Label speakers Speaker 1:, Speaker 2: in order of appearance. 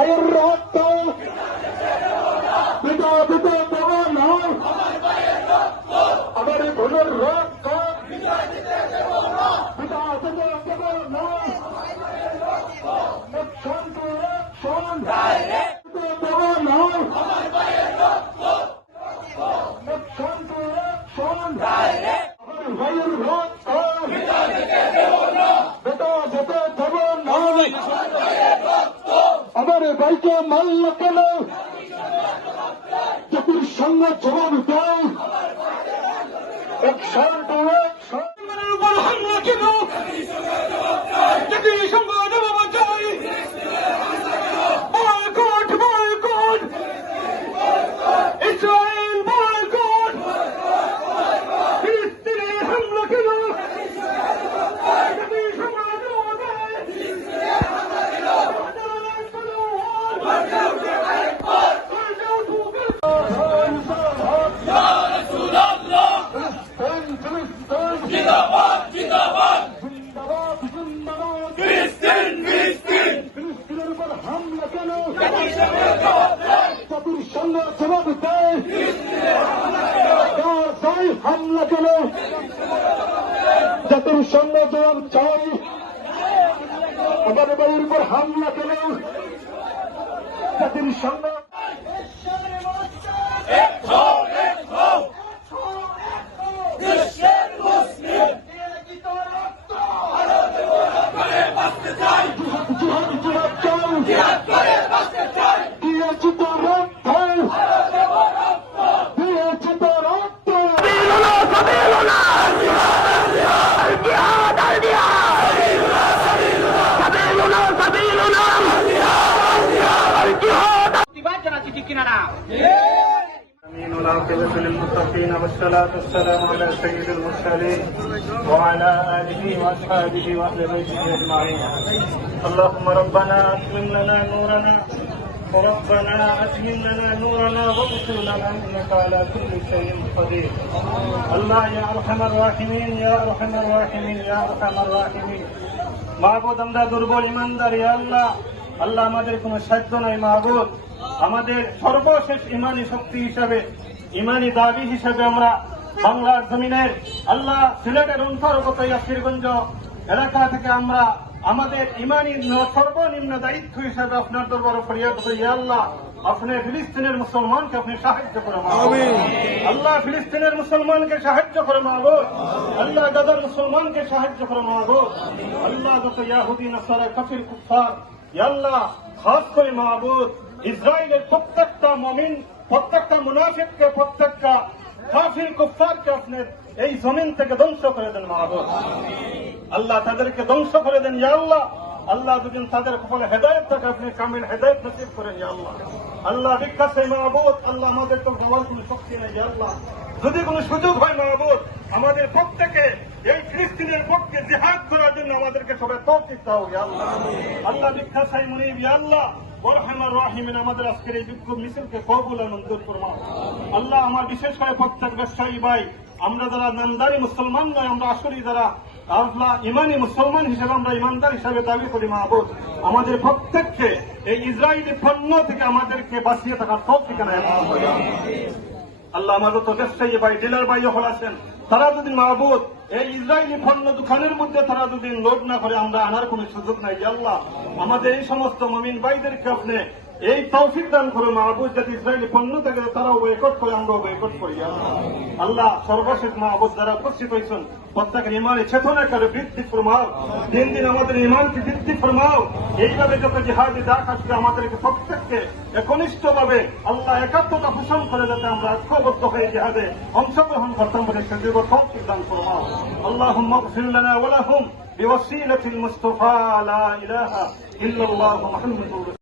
Speaker 1: ভাইয়ের রক্ত পিতা পিতা দেব না আমার ভোটের রক্ত পিতা দেব না শান্ত শান্ত আমার ভাইকে মারল কেন চতুর সঙ্গে জবাব দেয় এক টু একশন
Speaker 2: উপর হামলা কেন জাতির সংবাদ বাবা চাই বয়কট বয়কট ইসরায়েল বয়কট ফিলিস্তিনে হামলা কেন জাতির সংবাদ বাবা চাই
Speaker 1: জিন্দাবাদ জিন্দাবাদ জিন্দাবাদ
Speaker 2: ফিলিস্তিন ফিলিস্তিন
Speaker 1: ফিলিস্তিনের উপর হামলা কেন জাতির সঙ্গে জবাব গাজায় হামলা কেন? জাতির সঙ্গে জবাব চাই, আমাদের বাড়ির উপর হামলা কেন? জাতির সঙ্গে জিহাদ।
Speaker 3: والعاقبة للمتقين والصلاة والسلام على سيد المرسلين وعلى آله وأصحابه وأهل بيته أجمعين اللهم ربنا أتمم لنا نورنا وربنا أتمم لنا نورنا واغفر لنا إنك على كل شيء قدير الله يا أرحم الراحمين يا أرحم الراحمين يا أرحم الراحمين মাহবুদ আমরা দুর্বল ইমানদার ইয়া আল্লাহ আল্লাহ আমাদের কোনো সাধ্য নাই মাহবুদ আমাদের সর্বশেষ ইমানি শক্তি হিসাবে ইমানি দাবি হিসাবে আমরা বাংলার জমিনের আল্লাহ সিলেটের অন্তর্গত ইয়াসিরগঞ্জ এলাকা থেকে আমরা আমাদের ইমানি সর্বনিম্ন দায়িত্ব হিসাবে আপনার দরবার ফরিয়াদ করি। আল্লাহ আপনি ফিলিস্তিনের মুসলমানকে আপনি সাহায্য করে আল্লাহ ফিলিস্তিনের মুসলমানকে সাহায্য করে মাহবুদ আল্লাহ গাজার মুসলমানকে সাহায্য করে মাহবুদ আল্লাহ যত ইয়াহুদি নাসারা কাফির কুফার আল্লাহ খাস করে মাহবুদ ইসরায়েলের প্রত্যেকটা মমিন প্রত্যেকটা মুনাফিককে প্রত্যেকটা কাফির কুফারকে আপনার এই জমিন থেকে ধ্বংস করে দেন মাহবুদ আল্লাহ তাদেরকে ধ্বংস করে দেন, ইয়া আল্লাহ। আল্লাহ যদি তাদের কপালে হেদায়ত থাকে, আপনি কামিল হেদায়ত নসিব করেন, ইয়া আল্লাহ। আল্লাহ সেই মাহবুদ, আল্লাহ আমাদের তো দেওয়ার কোনো শক্তি নেই, ইয়া আল্লাহ। যদি কোনো সুযোগ হয় মাহবুদ, আমাদের প্রত্যেকে এই ফিলিস্তিনের পক্ষে জিহাদ করার জন্য আমাদেরকে সবাই তৌফিক দাও, ইয়া আল্লাহ। আল্লাহ ভিক্ষা সাই মুনিব, ইয়া আল্লাহ। ওরহামার রাহিমিন, আমাদের আজকের এই বিক্ষোভ মিছিলকে কবুল মঞ্জুর ফরমাও আল্লাহ আমার বিশেষ করে প্রত্যেক ব্যবসায়ী ভাই, আমরা যারা নামদারি মুসলমান নয়, আমরা আসলে যারা আল্লাহ ইমানি মুসলমান হিসেবে, আমরা ইমানদার হিসেবে দাবি করি মাহবুদ আমাদের প্রত্যেককে এই ইসরায়েলি পণ্য থেকে আমাদেরকে বাঁচিয়ে থাকার সব ঠিকানা আল্লাহ আমাদের তো ব্যবসায়ী ভাই, ডিলার ভাই হল আছেন। তারা যদি মাহবুদ এই ইসরায়েলি পণ্য দোকানের মধ্যে তারা যদি লোড না করে, আমরা আনার কোনো সুযোগ নাই। আল্লাহ, আমাদের এই সমস্ত মমিন ভাইদেরকে আপনি এই তৌফিক দান করে মাহবুদ যদি ইসরায়েলি পণ্য থেকে তারাও বয়কট করে আমরা বয়কট করি ইয়া আল্লাহ। আল্লাহ সর্বশেষ মাহবুদ যারা উপস্থিত হয়েছেন প্রত্যেকের ইমানে চেতনা করে বৃদ্ধি ফরমাও দিন দিন আমাদের ইমানকে বৃদ্ধি ফরমাও এইভাবে যত জিহাদি ডাক আসবে আমাদেরকে প্রত্যেককে একনিষ্ঠ ভাবে আল্লাহ একাত্মতা পোষণ করে যাতে আমরা ঐক্যবদ্ধ হয়ে জিহাদে অংশগ্রহণ করতাম বলে সেদীর্ঘ তৌফিক দান ফরমাও اللهم اغفر لنا ولهم بوسيلة المصطفى لا إله إلا الله محمد رسول